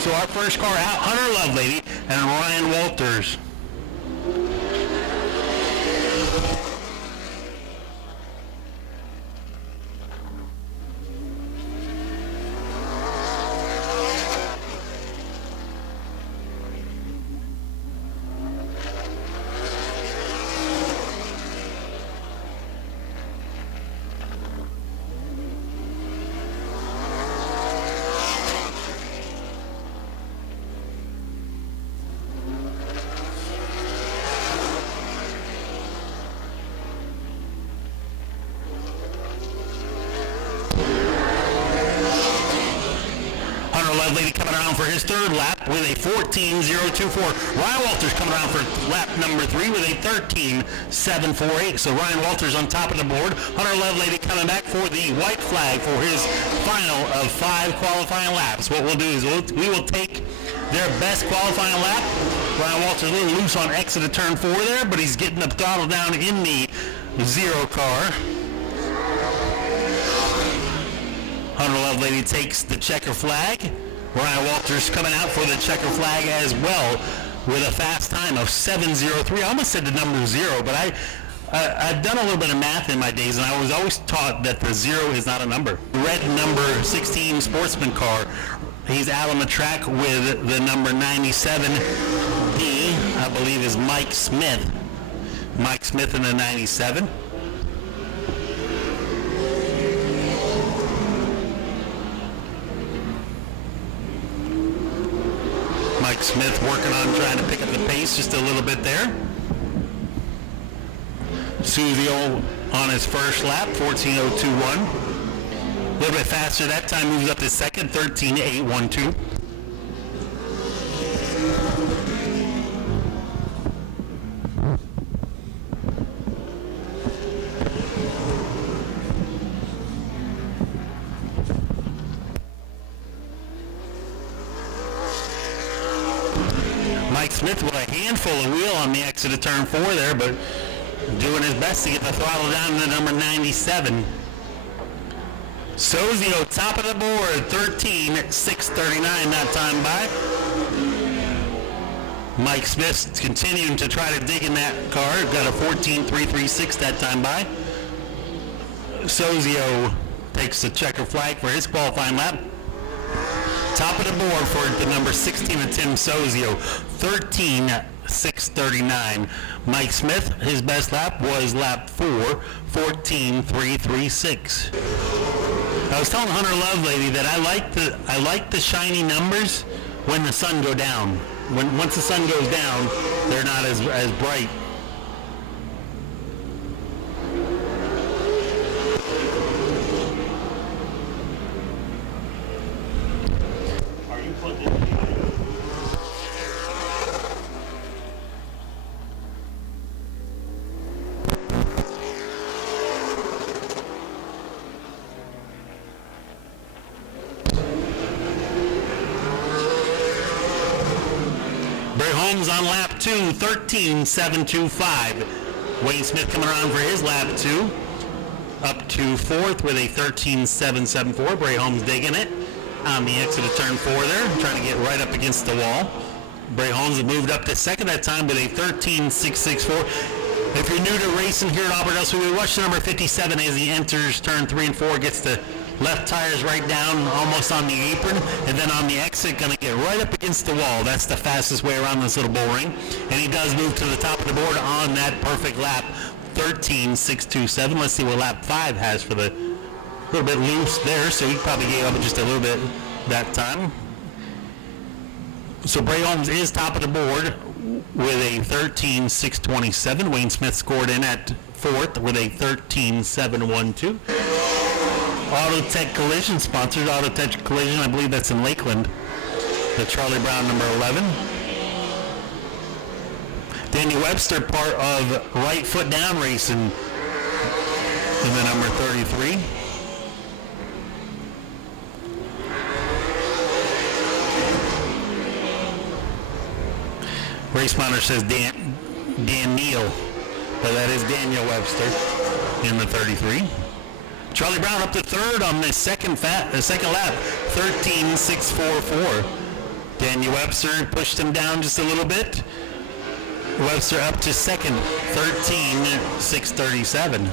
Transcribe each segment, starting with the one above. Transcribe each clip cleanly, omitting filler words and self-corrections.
So our first car out, Hunter Lovelady and Ryan Walters. Lovelady coming around for his third lap with a 14.024. Ryan Walters coming around for lap number 3 with a 13.748. So Ryan Walters on top of the board. Hunter Lovelady coming back for the white flag for his final of 5 qualifying laps. What we'll do is we will take their best qualifying lap. Ryan Walters a little loose on exit of turn 4 there, but he's getting the throttle down in the 0 car. Hunter Lovelady takes the checker flag. Ryan Walters coming out for the checker flag as well with a fast time of 7.03. I almost said the number 0, but I've done a little bit of math in my days, and I was always taught that the 0 is not a number. Red number 16 sportsman car. He's out on the track with the number 97D, I believe is Mike Smith. Mike Smith in the 97. Mike Smith working on trying to pick up the pace just a little bit there. Suzio on his first lap, 14.021. A little bit faster that time, moves up to second, 13.812. Mike Smith with a handful of wheel on the exit of turn 4 there, but doing his best to get the throttle down to number 97. Sozio top of the board, 13.639 that time by. Mike Smith continuing to try to dig in that car, got a 14.336 that time by. Sozio takes the checker flag for his qualifying lap. Top of the board for the number 16 of Tim Sozio, 13.639. Mike Smith, his best lap was lap 4, 14.336. I was telling Hunter Lovelady that I like the shiny numbers when the sun go down. Once the sun goes down, they're not as bright. Bray Holmes on lap 2, 13.725. Wayne Smith coming around for his lap 2, up to 4th with a 13.774. Bray Holmes digging it on the exit of turn 4 there, trying to get right up against the wall. Bray Holmes has moved up to 2nd that time with a 13.664. If you're new to racing here at Auburn Elsevier, watch the number 57 as he enters turn 3 and 4, gets the left tires right down almost on the apron, and then on the exit going to get right up against the wall. That's the fastest way around this little bull ring, and he does move to the top of the board on that perfect lap, 13.627. Let's see what lap 5 has for the little bit loose there, so he probably gave up just a little bit that time. So Bray Holmes is top of the board with a 13.627. Wayne Smith scored in at 4th with a 13.712. Autotech Collision sponsors Autotech Collision. I believe that's in Lakeland. The Charlie Brown number 11. Danny Webster, part of Right Foot Down Racing, in the number 33. Race monitor says Dan Neal, but that is Daniel Webster in the 33. Charlie Brown up to 3rd on the second lap, 13.644. Daniel Webster pushed him down just a little bit. Webster up to second, 13-637.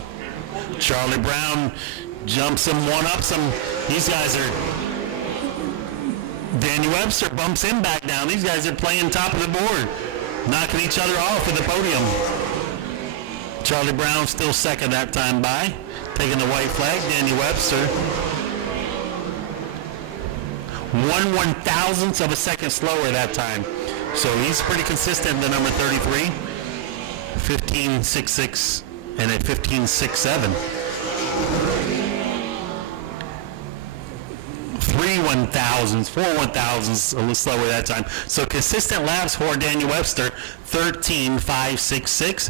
Charlie Brown jumps him, one-ups him. These guys are... Daniel Webster bumps him back down. These guys are playing top of the board, knocking each other off at the podium. Charlie Brown still second that time by, taking the white flag. Daniel Webster 1/1000th of a second slower that time. So he's pretty consistent, the number 33. 15.66 and a 15.67. 3/1000s, 4/1000s a little slower that time. So consistent laps for Daniel Webster, 13.566.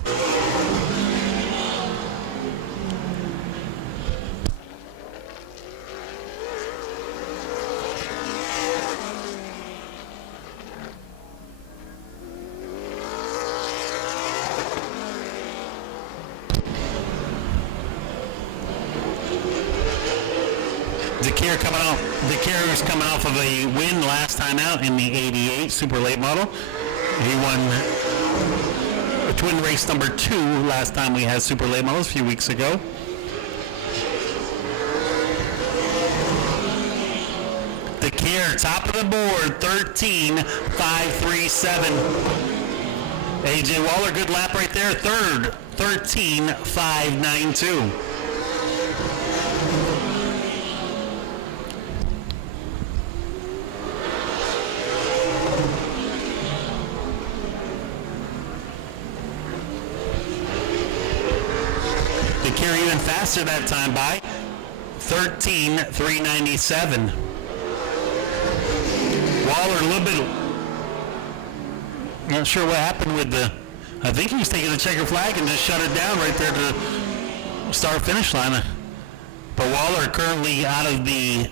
DeCare was coming off of a win last time out in the 88 Super Late Model. He won twin race number 2 last time we had Super Late Models a few weeks ago. DeCare, top of the board, 13.537. AJ Waller, good lap right there, third, 13.592. Even faster that time by 13.397. Waller a little bit, not sure what happened with the, I think he was taking the checker flag and just shut it down right there to start finish line. But Waller currently out of the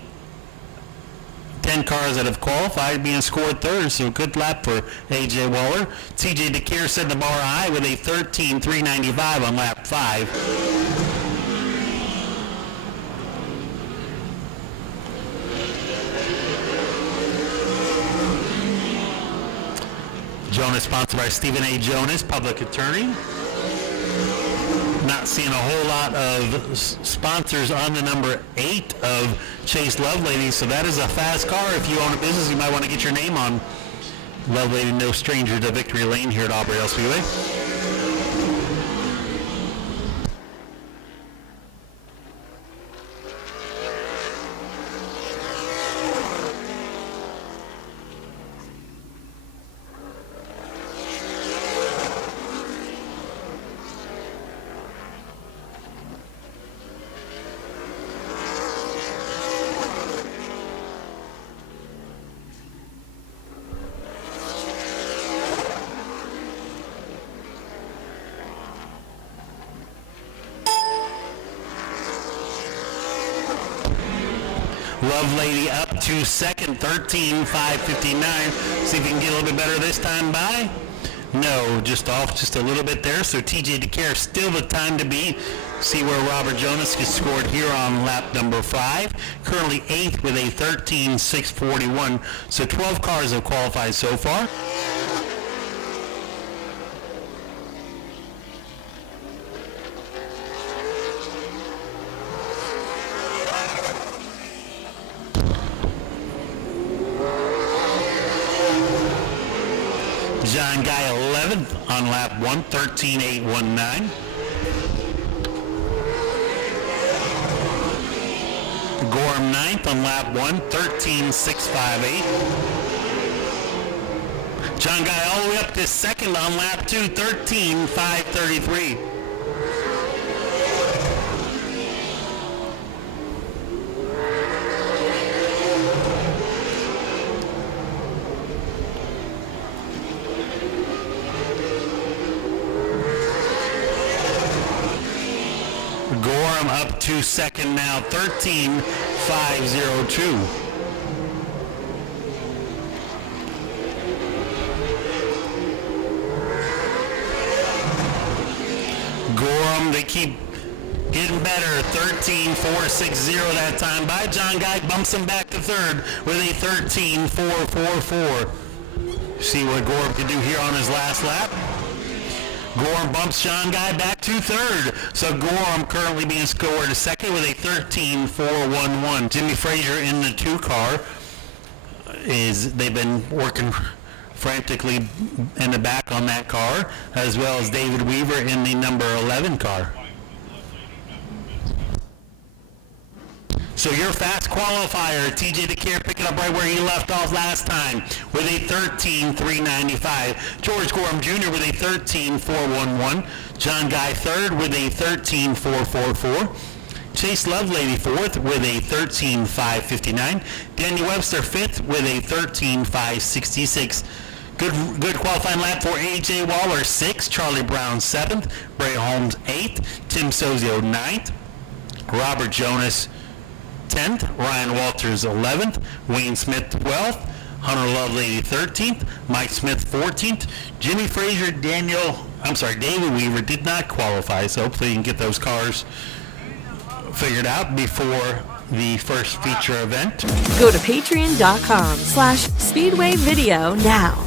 10 cars that have qualified, being scored third, so good lap for AJ Waller. TJ DeCare set the bar high with a 13.395 on lap 5. Jonas, sponsored by Stephen A. Jonas, public attorney. Not seeing a whole lot of sponsors on the number 8 of Chase Lovelady, so that is a fast car. If you own a business, you might want to get your name on. Lovelady, no stranger to victory lane here at Auburndale Speedway. Lovelady up to second, 13.559. See if we can get a little bit better this time by. No, just off just a little bit there. So TJ DeCare still the time to beat. See where Robert Jonas gets scored here on lap number 5. Currently 8th with a 13.641. So 12 cars have qualified so far. John Guy 11th on lap 1, 13.819. Gorham 9th on lap 1, 13.658. John Guy all the way up to second on lap 2, 13.533. Gorham up to second now, 13.502. Gorham, they keep getting better, 13.460 that time by. John Guy bumps him back to third with a 13.444. See what Gorham can do here on his last lap. Gorham bumps John Guy back to third. So Gorham currently being scored to second with a 13.411. Jimmy Frazier in the 2 car they've been working frantically in the back on that car, as well as David Weaver in the number 11 car. So your fast qualifier, TJ DeCare picking up right where he left off last time with a 13.395. George Gorham Jr. with a 13.411. John Guy third with a 13.444. Chase Lovelady fourth with a 13.559. Daniel Webster fifth with a 13.566. Good qualifying lap for A.J. Waller, 6th. Charlie Brown, 7th. Bray Holmes, 8th. Tim Sozio, 9th. Robert Jonas, 10th. Ryan Walters, 11th. Wayne Smith, 12th. Hunter Lovelady, 13th. Mike Smith, 14th. Jimmy Frazier, David Weaver did not qualify, so hopefully you can get those cars figured out before the first feature event. Go to patreon.com/Speedway Video now